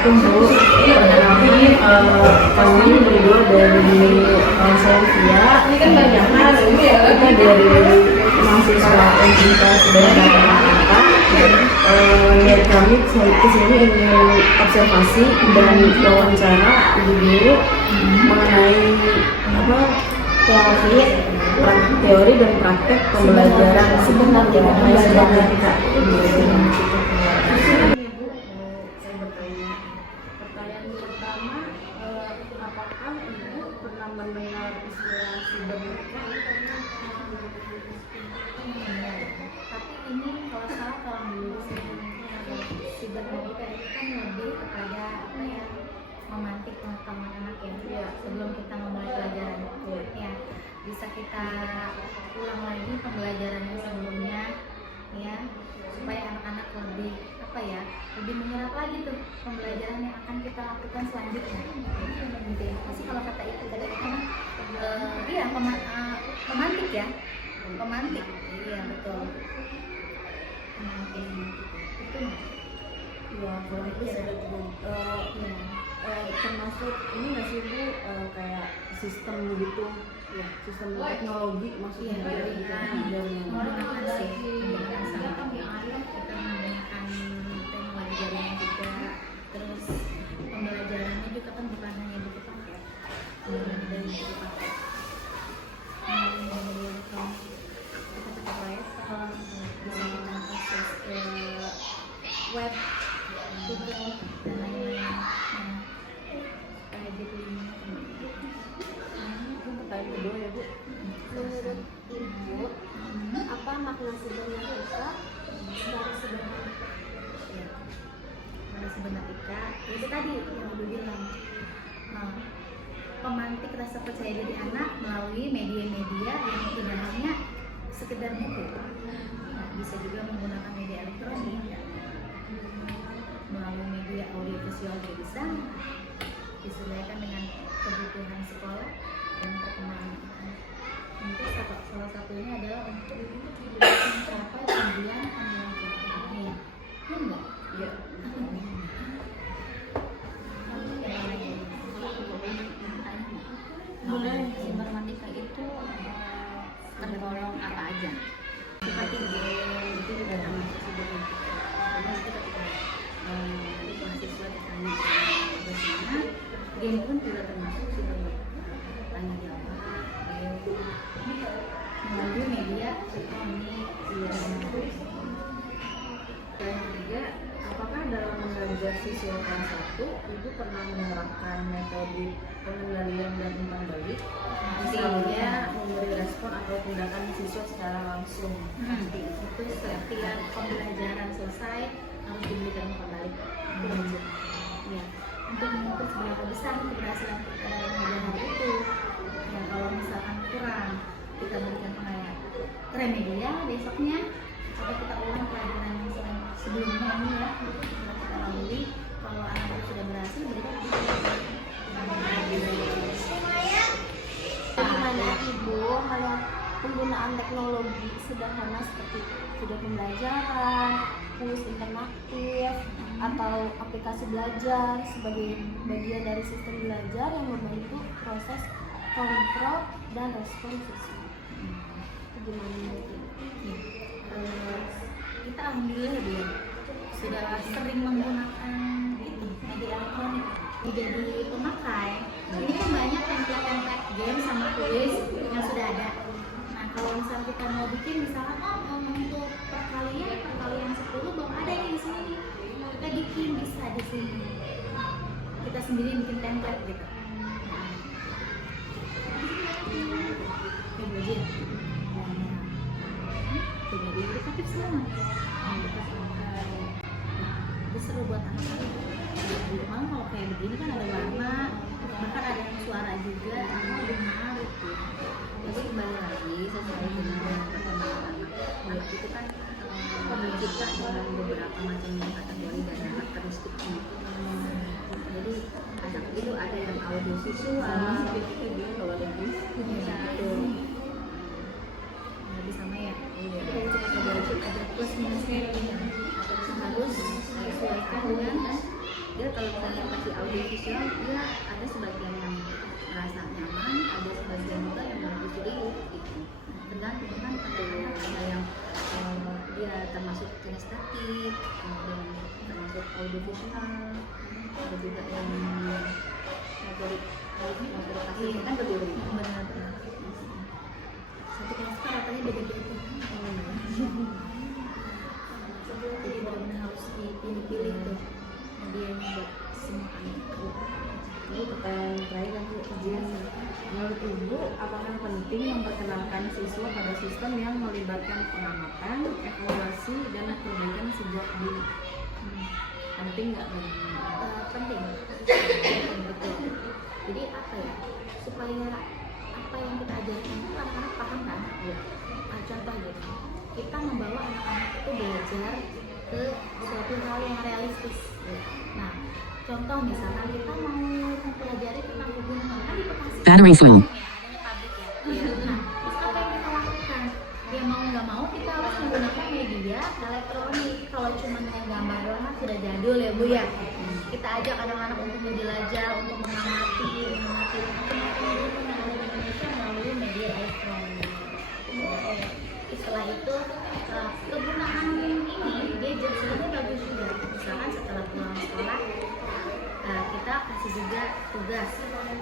wabarakatuh Bu. Perkenalkan kami berdua dari Sylvia. Kita dari mahasiswa Universitas Daerah Jakarta. Niat kami kesini ingin observasi dan wawancara ibu guru mengenai teori dan praktek pembelajaran sebenarnya matematika. Pertanyaan pertama, apakah Ibu pernah mendengar istilah sibernetika? Tapi ini kalau salah kalau dulu sibernetika itu kan lebih kepada memantik pengetahuan anak ya. Sebelum kita memulai pelajaran ya, bisa kita ulang lagi pembelajaran yang sebelumnya ya, supaya anak-anak lebih lebih menyerap lagi tuh pembelajaran yang akan kita lakukan selanjutnya. Pasti kalau kata itu tadi pemantik ya, pemantik, iya betul. Pemantik itu Ya, kalau itu saya termasuk ini nggak sih Bu, kayak sistem gitu, ya, sistem teknologi maksudnya dari menggunakan teknologi jaringan juga, terus pembelajarannya juga kan bukan hanya buku paket, dari buku paket, kita pakai laptop, bisa kita akses ke web, Google dan lain-lain. Kayak gitu ini. Pertanyaan kedua ya Bu. Menurut Ibu, apa makna sibernetika secara sederhana? Ya, makna sibernetika itu tadi yang Ibu bilang, pemantik rasa percaya diri anak melalui media-media yang tidak hanya sekedar buku. Bisa juga menggunakan media elektronik, melalui media audiovisual juga bisa, disesuaikan dengan kebutuhan sekolah dan perkembangan anak. Mungkin salah satunya adalah untuk mencapai tujuan pembelajaran. Iya, enggak? Iya. Sibernetika itu tergolong apa aja? Seperti game itu juga termasuk sibernetika. Karena ketika mahasiswa ditanya bagaimana, game pun juga termasuk sibernetika. Tanya jawab, melalui media elektronik, Dan juga, apakah dalam mengajar siswa kelas 1 Ibu pernah menerapkan metode pengendalian dan umpan balik? Misalnya memberi respon atau tindakan siswa secara langsung. Itu setiap pembelajaran selesai harus diberikan umpan balik. Itu wajib. Ya, untuk mengukur seberapa besar keberhasilan kita dalam mengajar itu. Ya, kalau misalkan kurang, kita berikan remedial besoknya, atau kita ulang pelajaran yang sebelumnya ini ya, kita lalui. Kalau anak itu sudah berhasil, berikan Bagaimana Ibu melihat penggunaan teknologi sederhana seperti video pembelajaran, kuis interaktif, atau aplikasi belajar sebagai bagian dari sistem belajar yang membantu proses kontrol dan respon siswa? Gimana menurut Ibu? Kita alhamdulillah ya Bu, sudah sering menggunakan itu media elektronik menjadi pemakai. Ini kan banyak template game sama kuis yang sudah ada. Nah, kalau misalnya kita mau bikin misalnya untuk perkalian 10 belum ada yang di sini, kita bikin bisa di sini. Kita sendiri bikin template gitu. Kemudian media edukatif semua. Itu seru buat anak-anak. Malah kalau kayak begini kan ada warna, bahkan ada yang suara juga, lebih menarik gitu. Jadi kembali lagi sesuai dengan perkembangan anak itu kan mencipta dengan beberapa macam kategori dan karakteristiknya. Jadi anak itu ada yang audio visual, kalau lebih lebih sama ya. Jadi kita ada plus minusnya, harus disesuaikan dengan kalau misalnya kasih audiovisual ya ada sebagian yang merasa nyaman, ada sebagian juga yang lebih serius gitu. Tergantung kan anak-anak ada yang dia termasuk kinestetik, kemudian termasuk audiovisual, ada juga yang motorik motorik kan berbeda. Benar-benar. Satu kelas kan ratanya beda-beda. Jadi benar-benar harus dipilih-pilih tuh dia buat semua anak. Ini pertanyaan terakhir kan Bu, izin. Menurut Ibu, apakah penting memperkenalkan siswa pada sistem yang melibatkan pengamatan, evaluasi, dan perbaikan sejak dini? Penting nggak bagi Ibu? Penting, betul. Jadi apa ya, supaya apa yang kita ajarkan itu anak-anak paham kan? Contoh gitu, kita membawa anak-anak itu belajar ke suatu hal yang realistis. Nah, contoh misalkan kita mau mempelajari tentang pegunungan kan di Bekasi. Battery full. Adanya pabrik ya. Nah, terus apa yang kita lakukan? Ya mau nggak mau kita harus menggunakan media elektronik. Kalau cuma dengan gambar doang kan sudah jadul ya Bu ya. Kita ajak anak-anak untuk menjelajah, untuk mengamati macam-macam gunung yang ada di Indonesia melalui media elektronik. Setelah itu kegunaan ini gadget sebenarnya bagus juga. Misalkan setelah pulang sekolah kita kasih juga tugas.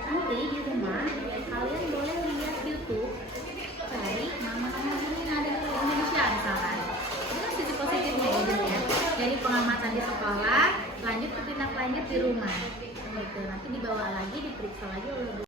Nanti di rumah kalian boleh lihat YouTube dari nama-nama gunung yang ada di Indonesia misalkan. Itu kan sisi positifnya gitu ya. Jadi pengamatan di sekolah, lanjut ke tindak lanjut di rumah. Gitu. Nanti dibawa lagi, diperiksa lagi oleh